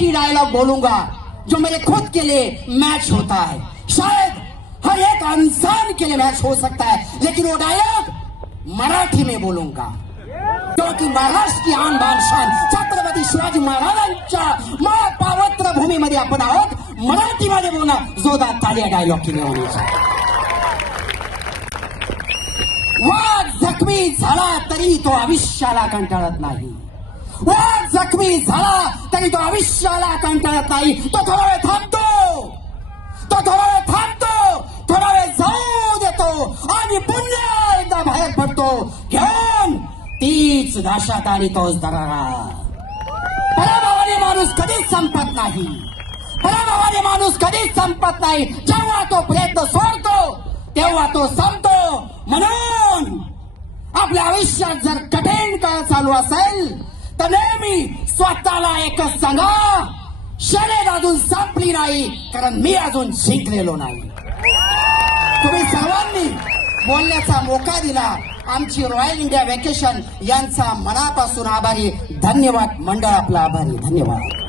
एक ही डायलॉग बोलूंगा जो मेरे खुद के लिए मैच होता है। शायद हर एक इंसान के लिए मैच हो सकता है, लेकिन वो डायलॉग मराठी में बोलूंगा, क्योंकि महाराष्ट्र की आन बान शान छत्रपती शिवाजी महाराजांच्या महापावित्र भूमीमध्ये आपण आहोत। मराठीमध्ये बोलणं जोरदार तालिया डायलॉग केली होण्याची। वाघ जखमी झाला तरी तो आयुष्याला कंटाळत नाही। वाघ जखमी झाला तरी तो आयुष्याला कंटाळत नाही। तो थोडा वेळ थांबतो, तो थोडा वेळ थांबतो, थोडा वेळ जाऊ देतो आणि पुन्हा एकदा बाहेर पडतो घेऊन तीच दाशात आणि तोच दरारा। पराभवाने माणूस कधीच संपत नाही, पराभवाने माणूस कधीच संपत नाही। जेव्हा तो प्रयत्न सोडतो तेव्हा तो संपतो। म्हणून आपल्या आयुष्यात जर कठीण काळ चालू असेल तर नेहमी स्वतःला एकच सांगा, शर्यत अजून संपली नाही, कारण मी अजून जिंकलेलो नाही। तुम्ही सर्वांनी बोलण्याचा मोका दिला। आमची रॉयल इंडिया व्हॅकेशन यांचा मनापासून आभारी। धन्यवाद मंडळ, आपला आभारी। धन्यवाद।